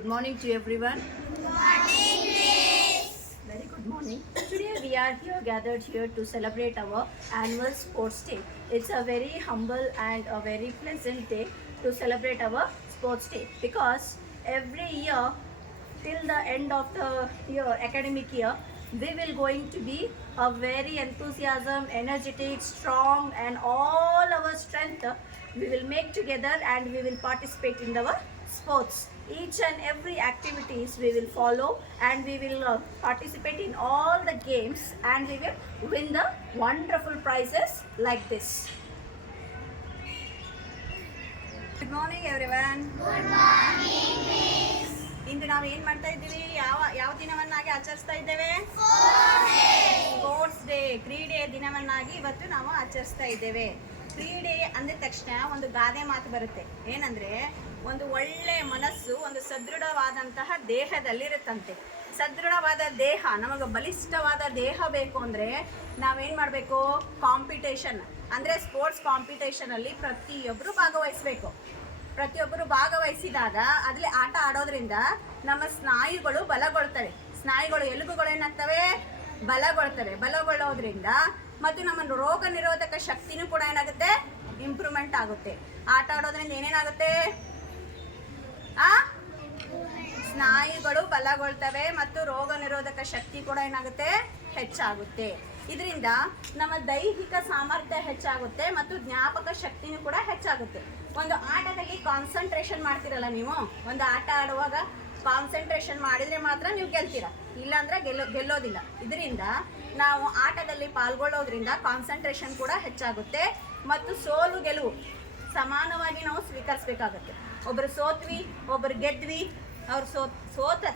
good morning to everyone. Morning, Miss. Very good morning. Today we are here gathered here to celebrate our annual sports day. It's a very humble and a very pleasant day to celebrate our sports day because every year till the end of the year, academic year, we will going to be a very enthusiasm, energetic, strong, and all our strength we will make together and we will participate in our sports. Each and every activities we will follow and we will participate in all the games and we will win the wonderful prizes like this. Good morning everyone. Good morning, Miss. ಇಂದು ನಾವು ಏನು ಮಾಡ್ತಾ ಇದ್ದೀವಿ? ಯಾವ ದಿನವನ್ನಾಗಿ ಆಚರಿಸ್ತಾ ಇದ್ದೇವೆ? Sports day, ಕ್ರೀಡೆಯ ದಿನವನ್ನಾಗಿ ಇವತ್ತು ನಾವು ಆಚರಿಸ್ತಾ ಇದ್ದೇವೆ. ಕ್ರೀಡೆ ಅಂದ ತಕ್ಷಣ ಒಂದು ಗಾದೆ ಮಾತು ಬರುತ್ತೆ. ಏನಂದ್ರೆ, ಒಂದು ಒಳ್ಳೆ ಮನಸ್ಸು ಒಂದು ಸದೃಢವಾದಂತಹ ದೇಹದಲ್ಲಿರುತ್ತಂತೆ. ಸದೃಢವಾದ ದೇಹ, ನಮಗೆ ಬಲಿಷ್ಠವಾದ ದೇಹ ಬೇಕು ಅಂದರೆ ನಾವೇನು ಮಾಡಬೇಕು? ಕಾಂಪಿಟೇಷನ್ ಅಂದರೆ ಸ್ಪೋರ್ಟ್ಸ್ ಕಾಂಪಿಟೇಷನಲ್ಲಿ ಪ್ರತಿಯೊಬ್ಬರು ಭಾಗವಹಿಸಬೇಕು. ಪ್ರತಿಯೊಬ್ಬರು ಭಾಗವಹಿಸಿದಾಗ ಅದರಲ್ಲಿ ಆಟ ಆಡೋದ್ರಿಂದ ನಮ್ಮ ಸ್ನಾಯುಗಳು ಬಲಗೊಳ್ತವೆ. ಸ್ನಾಯುಗಳು, ಎಲುಬುಗಳು ಏನಾಗ್ತವೆ? ಬಲಗೊಳ್ಳೋದ್ರಿಂದ ಮತ್ತು ನಮ್ಮ ರೋಗ ನಿರೋಧಕ ಶಕ್ತಿನೂ ಕೂಡ ಏನಾಗುತ್ತೆ? ಇಂಪ್ರೂವ್ಮೆಂಟ್ ಆಗುತ್ತೆ. ಆಟ ಆಡೋದ್ರಿಂದ ಏನೇನಾಗುತ್ತೆ? ಸ್ನಾಯುಗಳು ಬಲಗೊಳ್ತವೆ ಮತ್ತು ರೋಗ ನಿರೋಧಕ ಶಕ್ತಿ ಕೂಡ ಏನಾಗುತ್ತೆ? ಹೆಚ್ಚಾಗುತ್ತೆ. ಇದರಿಂದ ನಮ್ಮ ದೈಹಿಕ ಸಾಮರ್ಥ್ಯ ಹೆಚ್ಚಾಗುತ್ತೆ ಮತ್ತು ಜ್ಞಾಪಕ ಶಕ್ತಿನೂ ಕೂಡ ಹೆಚ್ಚಾಗುತ್ತೆ. ಒಂದು ಆಟದಲ್ಲಿ ಕಾನ್ಸಂಟ್ರೇಷನ್ ಮಾಡ್ತಿರಲ್ಲ ನೀವು, ಒಂದು ಆಟ ಆಡುವಾಗ ಕಾನ್ಸಂಟ್ರೇಷನ್ ಮಾಡಿದರೆ ಮಾತ್ರ ನೀವು ಗೆಲ್ತೀರ, ಇಲ್ಲಾಂದ್ರೆ ಗೆಲ್ಲೋದಿಲ್ಲ. ಇದರಿಂದ ನಾವು ಆಟದಲ್ಲಿ ಪಾಲ್ಗೊಳ್ಳೋದ್ರಿಂದ ಕಾನ್ಸಂಟ್ರೇಷನ್ ಕೂಡ ಹೆಚ್ಚಾಗುತ್ತೆ ಮತ್ತು ಸೋಲು ಗೆಲುವು ಸಮಾನವಾಗಿ ನಾವು ಸ್ವೀಕರಿಸಬೇಕಾಗುತ್ತೆ. ಒಬ್ಬರು ಸೋತ್ವಿ, ಒಬ್ಬರು ಗೆದ್ವಿ. ಅವ್ರು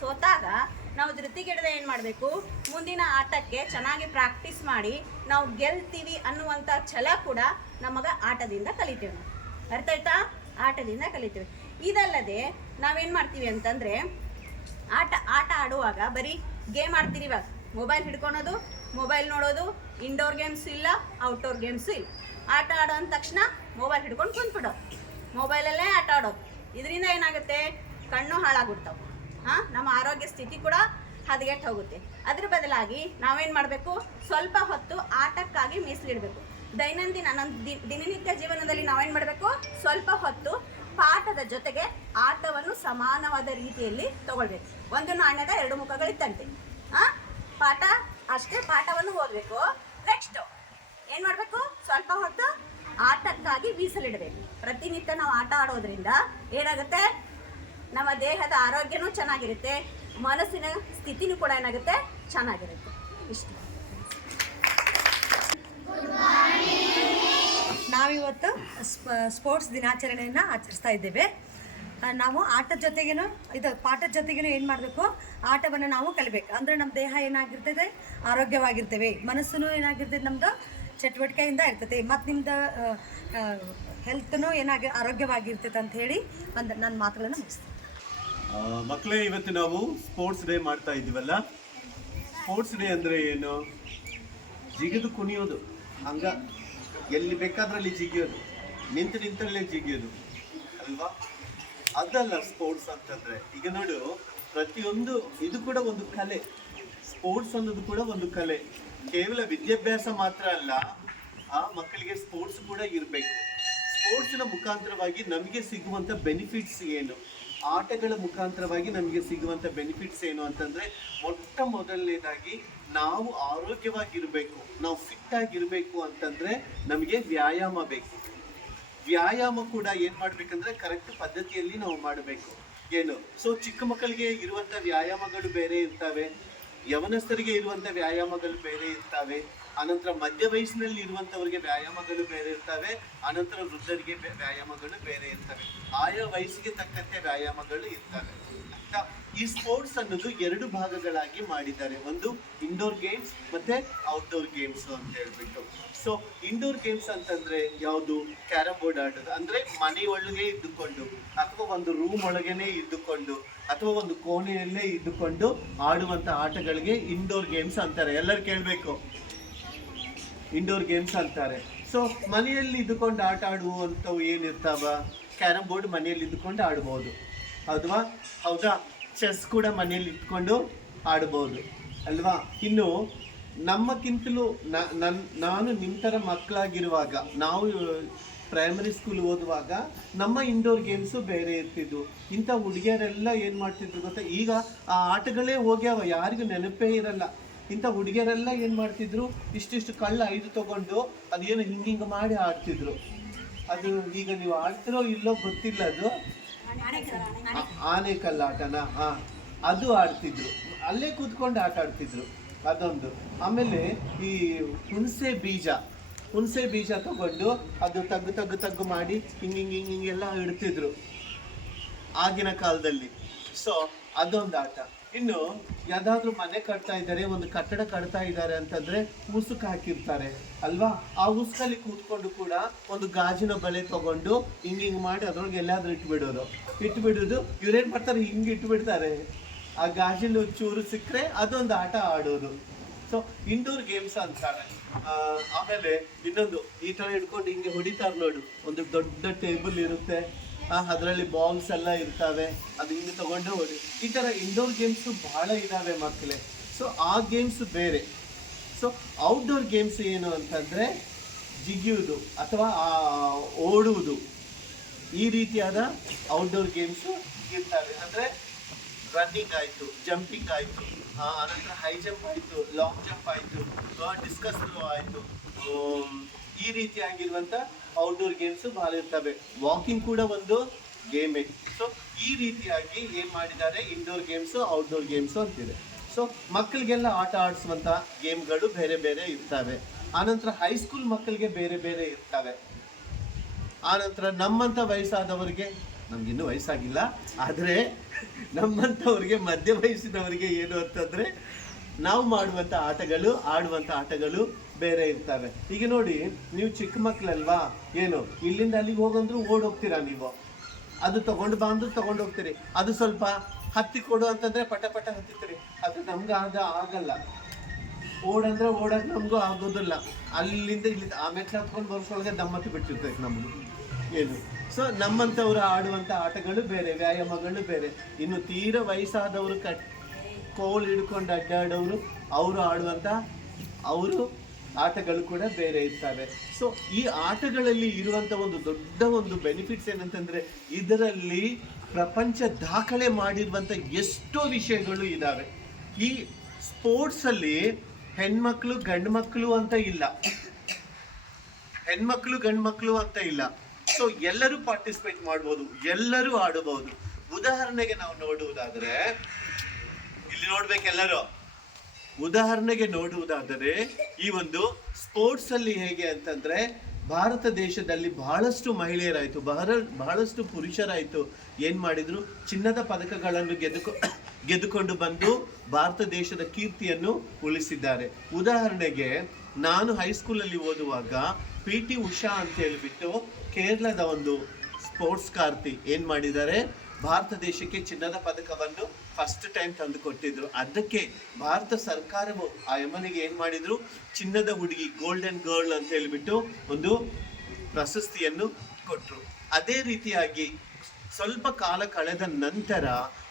ಸೋತಾಗ ನಾವು ಧೃತಿಗೆಡದೆ ಏನು ಮಾಡಬೇಕು? ಮುಂದಿನ ಆಟಕ್ಕೆ ಚೆನ್ನಾಗಿ ಪ್ರಾಕ್ಟೀಸ್ ಮಾಡಿ ನಾವು ಗೆಲ್ತೀವಿ ಅನ್ನುವಂಥ ಛಲ ಕೂಡ ನಮಗೆ ಆಟದಿಂದ ಕಲಿತೇವೆ. ಅರ್ಥ ಆಯ್ತಾ? ಆಟದಿಂದ ಕಲಿತೇವೆ. ಇದಲ್ಲದೆ ನಾವೇನು ಮಾಡ್ತೀವಿ ಅಂತಂದರೆ, ಆಟ ಆಡುವಾಗ ಬರೀ ಗೇಮ್ ಆಡ್ತೀರಿ. ಇವಾಗ ಮೊಬೈಲ್ ಹಿಡ್ಕೊಳೋದು, ಮೊಬೈಲ್ ನೋಡೋದು, ಇಂಡೋರ್ ಗೇಮ್ಸ್ ಇಲ್ಲ, ಔಟ್ಡೋರ್ ಗೇಮ್ಸು ಇಲ್ಲ. ಆಟ ಆಡೋ ಅಂದ ತಕ್ಷಣ ಮೊಬೈಲ್ ಹಿಡ್ಕೊಂಡು ಕುಂತ್ಬಿಡೋದು, ಮೊಬೈಲಲ್ಲೇ ಆಟ ಆಡೋದು. ಇದರಿಂದ ಏನಾಗುತ್ತೆ? ಕಣ್ಣು ಹಾಳಾಗ್ಬಿಡ್ತಾವೆ. ನಮ್ಮ ಆರೋಗ್ಯ ಸ್ಥಿತಿ ಕೂಡ ಹದಗೆಟ್ಟು ಹೋಗುತ್ತೆ. ಅದ್ರ ಬದಲಾಗಿ ನಾವೇನು ಮಾಡಬೇಕು? ಸ್ವಲ್ಪ ಹೊತ್ತು ಆಟಕ್ಕಾಗಿ ಮೀಸಲಿಡಬೇಕು. ದೈನಂದಿನ ದಿನನಿತ್ಯ ಜೀವನದಲ್ಲಿ ನಾವೇನು ಮಾಡಬೇಕು? ಸ್ವಲ್ಪ ಹೊತ್ತು ಪಾಠದ ಜೊತೆಗೆ ಆಟವನ್ನು ಸಮಾನವಾದ ರೀತಿಯಲ್ಲಿ ತಗೊಳ್ಬೇಕು. ಒಂದು ನಾಣ್ಯದ ಎರಡು ಮುಖಗಳಿದ್ದಂತೆ. ಪಾಠ ಅಷ್ಟೇ, ಪಾಠವನ್ನು ಓದಬೇಕು. ನೆಕ್ಸ್ಟು ಏನು ಮಾಡಬೇಕು? ಸ್ವಲ್ಪ ಹೊತ್ತು ಆಟಕ್ಕಾಗಿ ಮೀಸಲಿಡಬೇಕು. ಪ್ರತಿನಿತ್ಯ ನಾವು ಆಟ ಆಡೋದ್ರಿಂದ ಏನಾಗುತ್ತೆ? ನಮ್ಮ ದೇಹದ ಆರೋಗ್ಯನೂ ಚೆನ್ನಾಗಿರುತ್ತೆ, ಮನಸ್ಸಿನ ಸ್ಥಿತಿನೂ ಕೂಡ ಏನಾಗುತ್ತೆ? ಚೆನ್ನಾಗಿರುತ್ತೆ. ಇಷ್ಟು. ನಾವಿವತ್ತು ಸ್ಪೋರ್ಟ್ಸ್ ದಿನಾಚರಣೆಯನ್ನು ಆಚರಿಸ್ತಾ ಇದ್ದೇವೆ. ನಾವು ಆಟದ ಜೊತೆಗೇನು ಪಾಠದ ಜೊತೆಗೇನು ಏನು ಮಾಡಬೇಕು? ಆಟವನ್ನು ನಾವು ಕಲಿಬೇಕು. ಅಂದರೆ ನಮ್ಮ ದೇಹ ಏನಾಗಿರ್ತದೆ? ಆರೋಗ್ಯವಾಗಿರ್ತೇವೆ. ಮನಸ್ಸು ಏನಾಗಿರ್ತದೆ? ನಮ್ಮದು ಚಟುವಟಿಕೆಯಿಂದ ಇರ್ತದೆ ಮತ್ತು ನಿಮ್ಮದು ಹೆಲ್ತ್ನೂ ಆರೋಗ್ಯವಾಗಿರ್ತೈತೆ ಅಂತ ಹೇಳಿ ನನ್ನ ಮಾತುಗಳನ್ನು ಮುಗಿಸ್ತೀನಿ. ಮಕ್ಕಳೇ, ಇವತ್ತು ನಾವು ಸ್ಪೋರ್ಟ್ಸ್ ಡೇ ಮಾಡ್ತಾ ಇದ್ದೀವಲ್ಲ. ಸ್ಪೋರ್ಟ್ಸ್ ಡೇ ಅಂದರೆ ಏನು? ಜಿಗಿದು ಕುಣಿಯೋದು, ಹಂಗ ಎಲ್ಲಿ ಬೇಕಾದ್ರಲ್ಲಿ ಜಿಗಿಯೋದು, ನಿಂತಲ್ಲೇ ಜಿಗಿಯೋದು ಅಲ್ವಾ? ಅದಲ್ಲ ಸ್ಪೋರ್ಟ್ಸ್ ಅಂತಂದರೆ. ಈಗ ನೋಡು, ಪ್ರತಿಯೊಂದು ಇದು ಕೂಡ ಒಂದು ಕಲೆ. ಸ್ಪೋರ್ಟ್ಸ್ ಅನ್ನೋದು ಕೂಡ ಒಂದು ಕಲೆ. ಕೇವಲ ವಿದ್ಯಾಭ್ಯಾಸ ಮಾತ್ರ ಅಲ್ಲ, ಆ ಮಕ್ಕಳಿಗೆ ಸ್ಪೋರ್ಟ್ಸ್ ಕೂಡ ಇರಬೇಕು. ಸ್ಪೋರ್ಟ್ಸಿನ ಮುಖಾಂತರವಾಗಿ ನಮಗೆ ಸಿಗುವಂಥ ಬೆನಿಫಿಟ್ಸ್ ಏನು? ಆಟಗಳ ಮುಖಾಂತರವಾಗಿ ನಮಗೆ ಸಿಗುವಂಥ ಬೆನಿಫಿಟ್ಸ್ ಏನು ಅಂತಂದರೆ, ಮೊದಲನೇದಾಗಿ ನಾವು ಆರೋಗ್ಯವಾಗಿರಬೇಕು, ನಾವು ಫಿಟ್ ಆಗಿರಬೇಕು ಅಂತಂದರೆ ನಮಗೆ ವ್ಯಾಯಾಮ ಬೇಕು. ವ್ಯಾಯಾಮ ಕೂಡ ಏನು ಮಾಡಬೇಕಂದ್ರೆ ಕರೆಕ್ಟ್ ಪದ್ಧತಿಯಲ್ಲಿ ನಾವು ಮಾಡಬೇಕು. ಏನು? ಸೊ ಚಿಕ್ಕ ಮಕ್ಕಳಿಗೆ ಇರುವಂಥ ವ್ಯಾಯಾಮಗಳು ಬೇರೆ ಇರ್ತವೆ, ಯವನಸ್ಥರಿಗೆ ಇರುವಂಥ ವ್ಯಾಯಾಮಗಳು ಬೇರೆ ಇರ್ತವೆ, ಅನಂತರ ಮಧ್ಯ ವಯಸ್ಸಿನಲ್ಲಿ ಇರುವಂಥವ್ರಿಗೆ ವ್ಯಾಯಾಮಗಳು ಬೇರೆ ಇರ್ತವೆ, ಅನಂತರ ವೃದ್ಧರಿಗೆ ವ್ಯಾಯಾಮಗಳು ಬೇರೆ ಇರ್ತವೆ. ಆಯಾ ವಯಸ್ಸಿಗೆ ತಕ್ಕಂತೆ ವ್ಯಾಯಾಮಗಳು ಇರ್ತವೆ. ಈ ಸ್ಪೋರ್ಟ್ಸ್ ಅನ್ನೋದು ಎರಡು ಭಾಗಗಳಾಗಿ ಮಾಡಿದ್ದಾರೆ. ಒಂದು ಇಂಡೋರ್ ಗೇಮ್ಸ್ ಮತ್ತೆ ಔಟ್ಡೋರ್ ಗೇಮ್ಸ್ ಅಂತ ಹೇಳ್ಬಿಟ್ಟು. ಸೊ ಇಂಡೋರ್ ಗೇಮ್ಸ್ ಅಂತಂದ್ರೆ ಯಾವುದು? ಕ್ಯಾರಮ್ ಬೋರ್ಡ್ ಆಡೋದು, ಅಂದ್ರೆ ಮನೆ ಒಳಗೆ ಇದ್ದುಕೊಂಡು ಅಥವಾ ಒಂದು ರೂಮ್ ಒಳಗೇನೆ ಇದ್ದುಕೊಂಡು ಅಥವಾ ಒಂದು ಕೋಣೆಯಲ್ಲೇ ಇದ್ದುಕೊಂಡು ಆಡುವಂಥ ಆಟಗಳಿಗೆ ಇಂಡೋರ್ ಗೇಮ್ಸ್ ಅಂತಾರೆ. ಎಲ್ಲರೂ ಕೇಳಬೇಕು, ಇಂಡೋರ್ ಗೇಮ್ಸ್ ಅಂತಾರೆ. ಸೊ ಮನೆಯಲ್ಲಿ ಇದ್ದುಕೊಂಡು ಆಟ ಆಡುವಂಥವು ಏನಿರ್ತಾವ? ಕ್ಯಾರಮ್ ಬೋರ್ಡ್ ಮನೆಯಲ್ಲಿ ಇದ್ದುಕೊಂಡು ಆಡ್ಬೋದು. ಅಥವಾ ಹೌದಾ, ಚೆಸ್ ಕೂಡ ಮನೆಯಲ್ಲಿ ಇಟ್ಕೊಂಡು ಆಡ್ಬೋದು ಅಲ್ವಾ. ಇನ್ನು ನಮ್ಮಕ್ಕಿಂತಲೂ ನಾನು ನಿಮ್ಮ ಥರ ಮಕ್ಕಳಾಗಿರುವಾಗ, ನಾವು ಪ್ರೈಮರಿ ಸ್ಕೂಲ್ ಓದುವಾಗ ನಮ್ಮ ಇಂಡೋರ್ ಗೇಮ್ಸು ಬೇರೆ ಇರ್ತಿದ್ವು. ಇಂಥ ಹುಡುಗಿಯರೆಲ್ಲ ಏನು ಮಾಡ್ತಿದ್ರು ಗೊತ್ತಾ, ಈಗ ಆ ಆಟಗಳೇ ಹೋಗ್ಯಾವ, ಯಾರಿಗೂ ನೆನಪೇ ಇರಲ್ಲ. ಇಂಥ ಹುಡುಗಿಯರೆಲ್ಲ ಏನು ಮಾಡ್ತಿದ್ರು, ಇಷ್ಟಿಷ್ಟು ಕಳ್ಳ 5 ತಗೊಂಡು ಅದೇನು ಹಿಂಗಿಂಗೆ ಮಾಡಿ ಆಡ್ತಿದ್ರು. ಅದು ಈಗ ನೀವು ಆಡ್ತಿರೋ ಇಲ್ಲೋ ಗೊತ್ತಿಲ್ಲ, ಅದು ಆನೆ ಕಲ್ಲಾಟನ, ಅದು ಆಡ್ತಿದ್ರು. ಅಲ್ಲೇ ಕೂತ್ಕೊಂಡು ಆಟ ಆಡ್ತಿದ್ರು, ಅದೊಂದು. ಆಮೇಲೆ ಈ ಹುಣಸೆ ಬೀಜ ತಗೊಂಡು ಅದು ತಗ್ಗು ಮಾಡಿ ಹಿಂಗೆಲ್ಲ ಇಡ್ತಿದ್ರು ಆಗಿನ ಕಾಲದಲ್ಲಿ. ಸೊ ಅದೊಂದು ಆಟ. ಇನ್ನು ಯಾವ್ದಾದ್ರು ಮನೆ ಕಟ್ತಾ ಇದ್ದಾರೆ, ಒಂದು ಕಟ್ಟಡ ಕಟ್ತಾ ಇದ್ದಾರೆ ಅಂತಂದ್ರೆ ಉಸುಕು ಹಾಕಿರ್ತಾರೆ ಅಲ್ವಾ. ಆ ಉಸುಕಲ್ಲಿ ಕೂತ್ಕೊಂಡು ಕೂಡ ಒಂದು ಗಾಜಿನ ಬಲೆ ತಗೊಂಡು ಹಿಂಗೆ ಮಾಡಿ ಅದ್ರೊಳಗೆ ಎಲ್ಲಾದ್ರೂ ಇಟ್ಬಿಡೋದು. ಇವ್ರೇನ್ ಮಾಡ್ತಾರೆ, ಹಿಂಗೆ ಇಟ್ಬಿಡ್ತಾರೆ. ಆ ಗಾಜಿನ ಚೂರು ಸಿಕ್ಕರೆ ಅದೊಂದು ಆಟ ಆಡೋದು. ಸೊ ಇಂಡೋರ್ ಗೇಮ್ಸ್ ಅಂತಾರೆ. ಆಮೇಲೆ ಇನ್ನೊಂದು, ಈ ತರ ಹಿಡ್ಕೊಂಡು ಹಿಂಗೆ ಹೊಡಿತಾರೆ ನೋಡು, ಒಂದು ದೊಡ್ಡ ಟೇಬಲ್ ಇರುತ್ತೆ, ಅದರಲ್ಲಿ ಬಾಲ್ಸ್ ಎಲ್ಲ ಇರ್ತವೆ, ಅದು ಹಿಂಗೆ ತಗೊಂಡು ಹೊಡಿ. ಈ ಥರ ಇಂಡೋರ್ ಗೇಮ್ಸು ಬಹಳ ಇದ್ದಾವೆ ಮಕ್ಕಳೇ. ಸೊ ಆ ಗೇಮ್ಸ್ ಬೇರೆ. ಸೊ ಔಟ್ಡೋರ್ ಗೇಮ್ಸ್ ಏನು ಅಂತಂದರೆ ಜಿಗಿಯುವುದು ಅಥವಾ ಓಡುವುದು, ಈ ರೀತಿಯಾದ ಔಟ್ಡೋರ್ ಗೇಮ್ಸು ಇರ್ತವೆ. ಅಂದರೆ ರನ್ನಿಂಗ್ ಆಯಿತು, ಜಂಪಿಂಗ್ ಆಯಿತು, ಅನಂತರ ಹೈ ಜಂಪ್ ಆಯಿತು, ಲಾಂಗ್ ಜಂಪ್ ಆಯಿತು, ಡಿಸ್ಕಸ್ ಥ್ರೋ ಆಯಿತು, ಈ ರೀತಿಯಾಗಿರುವಂಥ ಔಟ್ಡೋರ್ ಗೇಮ್ಸು ಭಾಳ ಇರ್ತವೆ. ವಾಕಿಂಗ್ ಕೂಡ ಒಂದು ಗೇಮೇ. ಸೊ ಈ ರೀತಿಯಾಗಿ ಏನು ಮಾಡಿದ್ದಾರೆ, ಇಂಡೋರ್ ಗೇಮ್ಸು ಔಟ್ಡೋರ್ ಗೇಮ್ಸು ಅಂತಿದೆ. ಸೊ ಮಕ್ಕಳಿಗೆಲ್ಲ ಆಟ ಆಡಿಸುವಂಥ ಗೇಮ್ಗಳು ಬೇರೆ ಬೇರೆ ಇರ್ತವೆ. ಆನಂತರ ಹೈಸ್ಕೂಲ್ ಮಕ್ಕಳಿಗೆ ಬೇರೆ ಬೇರೆ ಇರ್ತವೆ. ಆನಂತರ ನಮ್ಮಂಥ ವಯಸ್ಸಾದವರಿಗೆ, ನಮಗಿನ್ನೂ ವಯಸ್ಸಾಗಿಲ್ಲ, ಆದರೆ ನಮ್ಮಂಥವ್ರಿಗೆ ಮಧ್ಯ ವಯಸ್ಸಿನವರಿಗೆ ಏನು ಅಂತಂದರೆ ನಾವು ಆಡುವಂಥ ಆಟಗಳು ಬೇರೆ ಇರ್ತವೆ. ಈಗ ನೋಡಿ, ನೀವು ಚಿಕ್ಕ ಮಕ್ಕಳಲ್ವಾ, ಏನು ಇಲ್ಲಿಂದ ಅಲ್ಲಿಗೆ ಹೋಗಂದ್ರು ಓಡೋಗ್ತೀರಾ ನೀವು, ಅದು ತಗೊಂಡು ಹೋಗ್ತೀರಿ. ಅದು ಸ್ವಲ್ಪ ಹತ್ತಿ ಕೊಡು ಅಂತಂದರೆ ಪಟ ಹತ್ತಿತ್ತೀರಿ. ಅದು ನಮ್ಗೆ ಆಗಲ್ಲ. ಓಡಂದ್ರೆ ಓಡಕ್ಕೆ ನಮಗೂ ಆಗೋದಿಲ್ಲ. ಅಲ್ಲಿಂದ ಆ ಮೆಟ್ಲು ಹತ್ಕೊಂಡು ಬರೋಷ್ರೊಳಗೆ ದಮ್ಮತ್ತು ಬಿಟ್ಟಿರ್ತೈತೆ ನಮಗೂ ಏನು. ಸೊ ನಮ್ಮಂಥವ್ರು ಆಡುವಂಥ ಆಟಗಳು ಬೇರೆ, ವ್ಯಾಯಾಮಗಳು ಬೇರೆ. ಇನ್ನು ತೀರ ವಯಸ್ಸಾದವರು ಕೋಲ್ ಹಿಡ್ಕೊಂಡು ಅಡ್ಡಾಡೋರು, ಅವರು ಆಡುವಂಥ ಆಟಗಳು ಕೂಡ ಬೇರೆ ಇರ್ತವೆ. ಸೊ ಈ ಆಟಗಳಲ್ಲಿ ಇರುವಂಥ ಒಂದು ದೊಡ್ಡ ಒಂದು ಬೆನಿಫಿಟ್ಸ್ ಏನಂತಂದರೆ, ಇದರಲ್ಲಿ ಪ್ರಪಂಚ ದಾಖಲೆ ಮಾಡಿರುವಂಥ ಎಷ್ಟೋ ವಿಷಯಗಳು ಇದ್ದಾವೆ. ಈ ಸ್ಪೋರ್ಟ್ಸಲ್ಲಿ ಹೆಣ್ಮಕ್ಳು ಗಂಡು ಮಕ್ಕಳು ಅಂತ ಇಲ್ಲ, ಗಂಡು ಅಂತ ಇಲ್ಲ. ಸೊ ಎಲ್ಲರೂ ಪಾರ್ಟಿಸಿಪೇಟ್ ಮಾಡ್ಬೋದು, ಎಲ್ಲರೂ ಆಡಬಹುದು. ಉದಾಹರಣೆಗೆ ನಾವು ನೋಡುವುದಾದರೆ, ಇಲ್ಲಿ ನೋಡ್ಬೇಕೆಲ್ಲರೂ, ಉದಾಹರಣೆಗೆ ನೋಡುವುದಾದರೆ ಈ ಒಂದು ಸ್ಪೋರ್ಟ್ಸ್ ಅಲ್ಲಿ ಹೇಗೆ ಅಂತಂದ್ರೆ, ಭಾರತ ದೇಶದಲ್ಲಿ ಬಹಳಷ್ಟು ಮಹಿಳೆಯರಾಯಿತು, ಬಹಳಷ್ಟು ಪುರುಷರಾಯಿತು ಏನು ಮಾಡಿದ್ರು, ಚಿನ್ನದ ಪದಕಗಳನ್ನು ಗೆದ್ದುಕೊಂಡು ಬಂದು ಭಾರತ ದೇಶದ ಕೀರ್ತಿಯನ್ನು ಉಳಿಸಿದ್ದಾರೆ. ಉದಾಹರಣೆಗೆ ನಾನು ಹೈಸ್ಕೂಲಲ್ಲಿ ಓದುವಾಗ PT ಉಷಾ ಅಂತ ಹೇಳಿಬಿಟ್ಟು ಕೇರಳದ ಒಂದು ಸ್ಪೋರ್ಟ್ಸ್ ಕಾರ್ತಿ ಏನು ಮಾಡಿದ್ದಾರೆ, ಭಾರತ ದೇಶಕ್ಕೆ ಚಿನ್ನದ ಪದಕವನ್ನು ಫಸ್ಟ್ ಟೈಮ್ ತಂದು ಕೊಟ್ಟಿದ್ರು. ಅದಕ್ಕೆ ಭಾರತ ಸರ್ಕಾರವು ಆ ಯಮನಿಗೆ ಏನು ಮಾಡಿದ್ರು, ಚಿನ್ನದ ಹುಡುಗಿ, ಗೋಲ್ಡನ್ ಗರ್ಲ್ ಅಂತ ಹೇಳಿಬಿಟ್ಟು ಒಂದು ಪ್ರಶಸ್ತಿಯನ್ನು ಕೊಟ್ಟರು. ಅದೇ ರೀತಿಯಾಗಿ ಸ್ವಲ್ಪ ಕಾಲ ಕಳೆದ ನಂತರ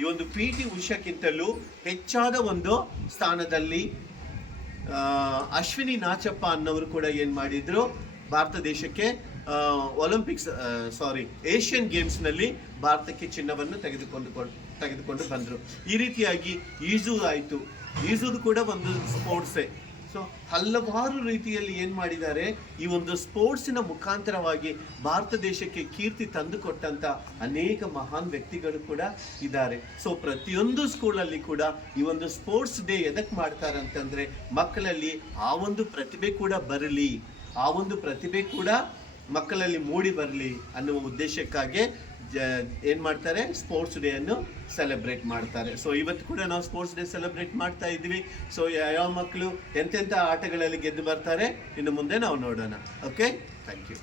ಈ ಒಂದು PT ಉಷಾಕ್ಕಿಂತಲೂ ಹೆಚ್ಚಾದ ಒಂದು ಸ್ಥಾನದಲ್ಲಿ ಅಶ್ವಿನಿ ನಾಚಪ್ಪ ಅನ್ನೋರು ಕೂಡ ಏನು ಮಾಡಿದ್ರು, ಭಾರತ ದೇಶಕ್ಕೆ ಏಷ್ಯನ್ ಗೇಮ್ಸ್ನಲ್ಲಿ ಭಾರತಕ್ಕೆ ಚಿನ್ನವನ್ನು ತೆಗೆದುಕೊಂಡು ಬಂದರು. ಈ ರೀತಿಯಾಗಿ ಈಜುದು ಕೂಡ ಒಂದು ಸ್ಪೋರ್ಟ್ಸೇ. ಸೊ ಹಲವಾರು ರೀತಿಯಲ್ಲಿ ಏನು ಮಾಡಿದ್ದಾರೆ, ಈ ಒಂದು ಸ್ಪೋರ್ಟ್ಸಿನ ಮುಖಾಂತರವಾಗಿ ಭಾರತ ದೇಶಕ್ಕೆ ಕೀರ್ತಿ ತಂದುಕೊಟ್ಟಂಥ ಅನೇಕ ಮಹಾನ್ ವ್ಯಕ್ತಿಗಳು ಕೂಡ ಇದ್ದಾರೆ. ಸೊ ಪ್ರತಿಯೊಂದು ಸ್ಕೂಲಲ್ಲಿ ಕೂಡ ಈ ಒಂದು ಸ್ಪೋರ್ಟ್ಸ್ ಡೇ ಎದಕ್ಕೆ ಮಾಡ್ತಾರೆ ಅಂತಂದರೆ, ಮಕ್ಕಳಲ್ಲಿ ಆ ಒಂದು ಪ್ರತಿಭೆ ಕೂಡ ಬರಲಿ, ಆ ಒಂದು ಪ್ರತಿಭೆ ಕೂಡ ಮಕ್ಕಳಲ್ಲಿ ಮೂಡಿ ಬರಲಿ ಅನ್ನುವ ಉದ್ದೇಶಕ್ಕಾಗಿ ಏನು ಮಾಡ್ತಾರೆ, ಸ್ಪೋರ್ಟ್ಸ್ ಡೇ ಅನ್ನು ಸೆಲೆಬ್ರೇಟ್ ಮಾಡ್ತಾರೆ. ಸೊ ಇವತ್ತು ಕೂಡ ನಾವು ಸ್ಪೋರ್ಟ್ಸ್ ಡೇ ಸೆಲೆಬ್ರೇಟ್ ಮಾಡ್ತಾ ಇದ್ವಿ. ಸೊ ಯಾವ ಮಕ್ಕಳು ಎಂತೆಂಥ ಆಟಗಳಲ್ಲಿ ಗೆದ್ದು ಬರ್ತಾರೆ ಇನ್ನು ಮುಂದೆ ನಾವು ನೋಡೋಣ. Okay, thank you.